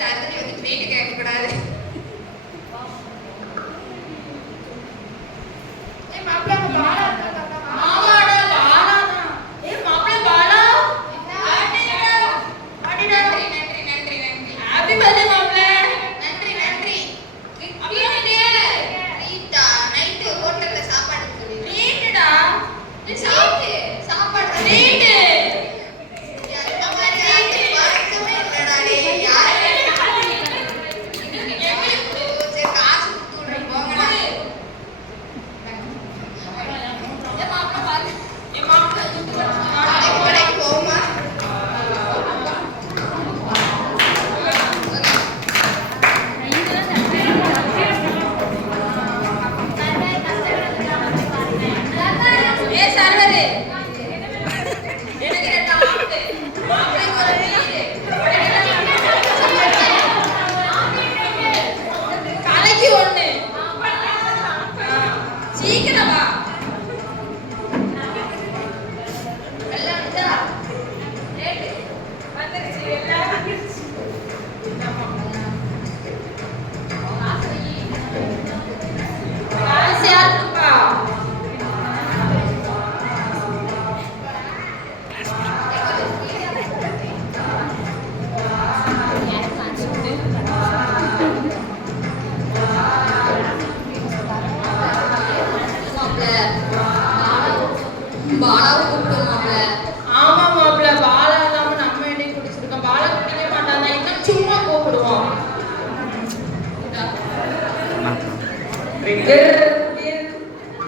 தரத்துல வந்து ட்ரீட் கேட்க கூடாது. ஏய் மாப்ள பாலா ஆமாடா பாலா தான். ஏய் மாப்ள பாலா ஆடிடா ஆடிடா. நன்றி நன்றி நன்றி. ஹேப்பி பர்த்டே மாப்ள. நன்றி நன்றி. கிட்டியே ட்ரீட்டா நைட் ஹோட்டல்ல சாப்பாடு சொல்லி. ட்ரீட்டடா. சாப்பிட்டு சாப்பாடு ட்ரீட்.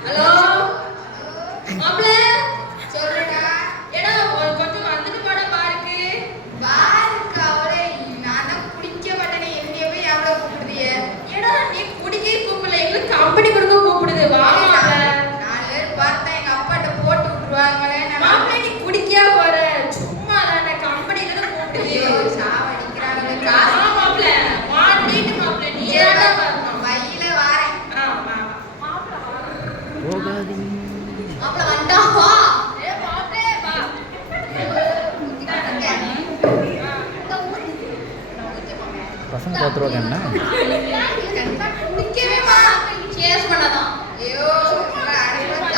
ஹலோ மாப்ள சொல்லுடா. ஏடா கொஞ்சம் வந்துட்டு போடா பாருக்கு. பாருக்கு அவளே நானா குடிக்க மாட்டேனே. என்னைய போய் எவ்வளவு கூப்பிடுறிய? ஏடா நீ குடிக்கவே கூப்பிடல, எங்களுக்கு கம்பெனி கொடுக்க கூப்பிடுது. வா மாப்ள. 4 பேர் பார்த்தா எங்க அப்பாட்ட போட்டு விட்டுருவாங்களே. மாப்ள நீ குடிக்கவே போற? சும்மா தானே கம்பெனில இருந்து கூப்பிடுது. ஐயோ சாவடிக்கிறாங்க. காசு மாப்ள வா ட்ரீட் மாப்ள. நீ ஏடா வரணும்? வயில வாரேன். போகாதீங்க மாப்ள வந்தா வா. ஏ மாப்ள வா. பசங்க பாத்துருவாங்க என்ன குடிக்கவே வா. சேஸ் பண்ணாதான். ஐயோ அடிப்பா.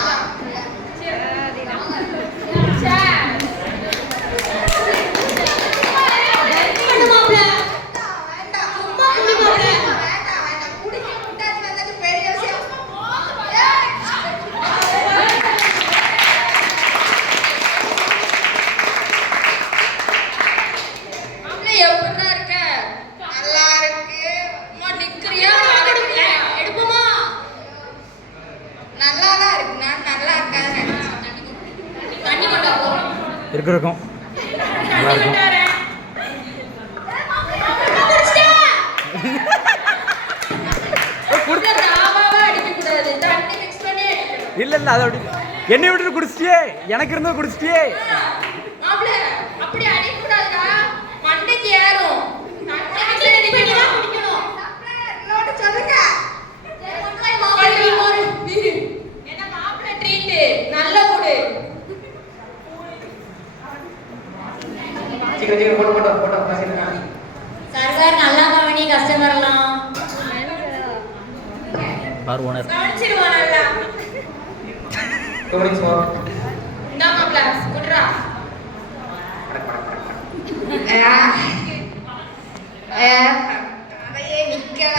இருக்கும் நல்லா இருக்கும். இல்ல இல்ல அதை என்னை விட்டு குடிச்சிட்டியே, எனக்கு இருந்தது குடிச்சிட்டியே. அப்படி அடிக்க கூடாதுடா, மண்டைக்கு ஏறும். சொல்லுங்க என்ன மாப்பிள்ளை ட்ரீட் நல்ல கூடு. சார் நல்லா கவனி, கஸ்டமர் எல்லாம் பார் ஓனர் கவனிச்சிடுவான் நல்லா. இந்தா மாப்பிள்ளை குடுறா. அதையே நிக்கல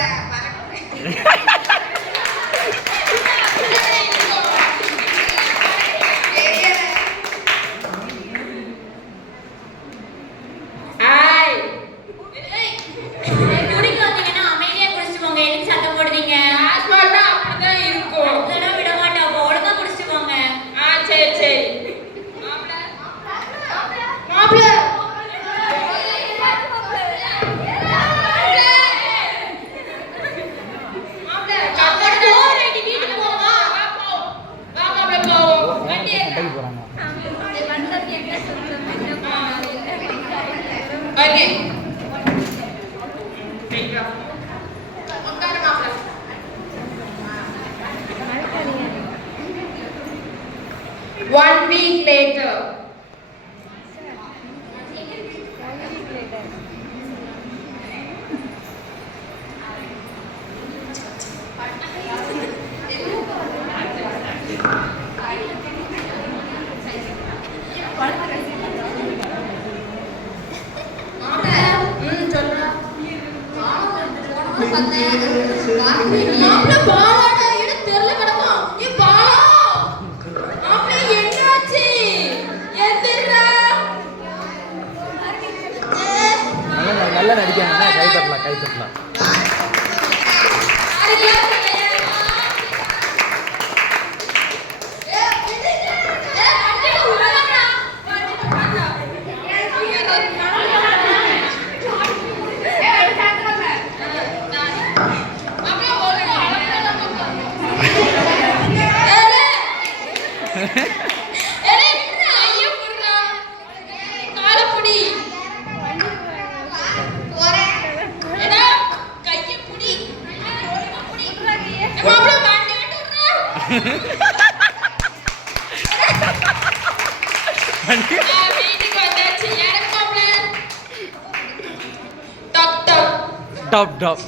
One week later. சொல்றா மாப்பிள்ள பாலாடா எனக்கு தெரியல கிடக்கும் ஏ பாலா மாப்பிள்ள என்னாச்சு எந்திரா நல்லா நடிக்காங்க கை தட்டலாம் டாப் டாப்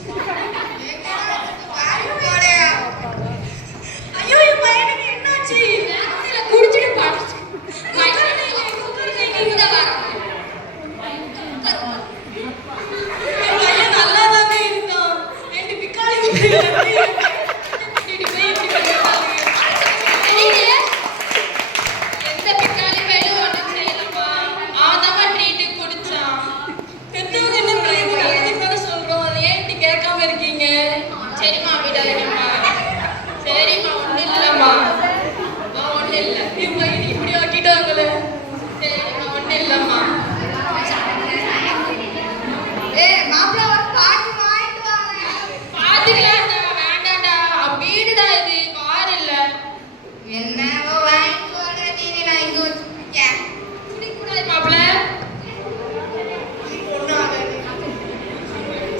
ஐயோ என் பையனுக்கு என்னாச்சு குடிச்சிட்டு பாடுச்சு என் பையன் நல்லா தானே இருந்தான் ரெண்டு பிக்காளி எந்த பிக்காளி வேலும் ஒன்றும் செய்யலமா ஆதமா ட்ரீட்டு குடிச்சான் பெத்தவங்க என்ன பிரயோஜனம் சொல்றோம் அதை ஏன் இப்படி கேட்காம இருக்கீங்க சரிம்மா விடாதீங்கம்மா சரிம்மா ஒன்றும் இல்லைம்மா ஒன்றும் இல்லை என் பையன் இப்படி ஆக்கிட்டாங்களே சரிம்மா ஒன்றும் இல்லைம்மா மாப்பிள்ள ஒரு பாட்டு வாங்கிட்டு வாங்க பாத்துக்கலாம்டா வேண்டாம்டா வீடுடா இது கார் இல்ல என்னவோ வாங்கிட்டு வாங்க நீ நான் இங்க வச்சிருக்கேன் குடிக்கூடாது மாப்பிள்ள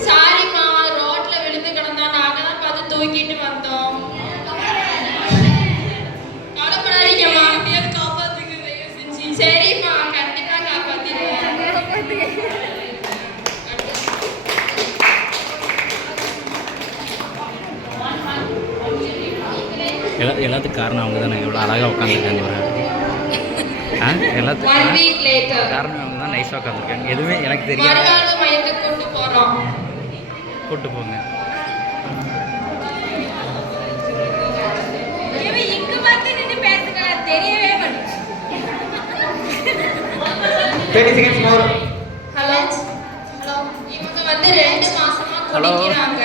சாரிம்மா ரோட்ல விழுந்து கிடந்தா நாங்க தான் பார்த்து தூக்கிட்டு வந்தோம் கவலைப்படாதீங்கம்மா எப்படியாவது காப்பாத்துங்க தயவு செஞ்சு சரிம்மா கண்டிப்பா காப்பாத்திடுவேன் எல்லாத்துக்கும் காரணம் அவங்க தானே எவ்வளோ அழகாக உட்காந்துருக்காங்க எல்லாத்துக்கும் காரணம் அவங்க தான் நைஸாக உட்காந்துருக்காங்க எதுவுமே எனக்கு தெரியாது கூட்டு போங்க ஹலோ இவங்க வந்து 2 மாசமா குடிக்கிறாங்க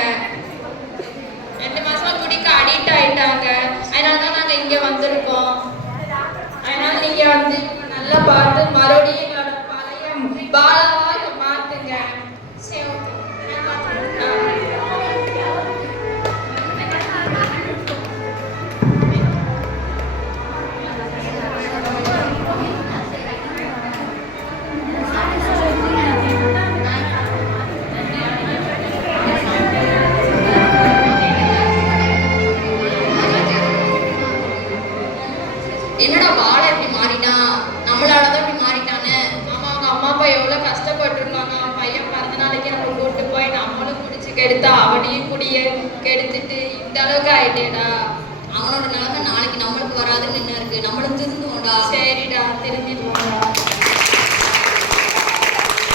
2 மாசமா குடிக்க அடிக்ட் ஆயிட்டாங்க அதனால தான் நாங்க இங்க வந்திருக்கோம் அதனால நீங்க வந்து நல்லா பார்த்து மறுபடியும் எங்களோட பழைய பாலாவா மாத்துங்க சரி என்னடா பால இப்படி மாறிட்டான் நம்மளாலதான் இப்படி மாறிட்டானே ஆமா அவங்க அம்மா அப்பா எவ்வளவு கஷ்டப்பட்டிருப்பாங்க அவன் பையன் பிறந்த நாளைக்கு நம்ம கூட்டு போய் நம்மளும் குடிச்சு கெடுத்தா அவனையும் குடிய கெடுத்துட்டு இந்த அளவுக்கு ஆயிட்டேடா அவனோட நிலைமை நாளைக்கு நம்மளுக்கு வராதுன்னு என்ன இருக்கு நம்மளும் திருந்துவோம்டா சரிடா திருந்திடுவோம்டா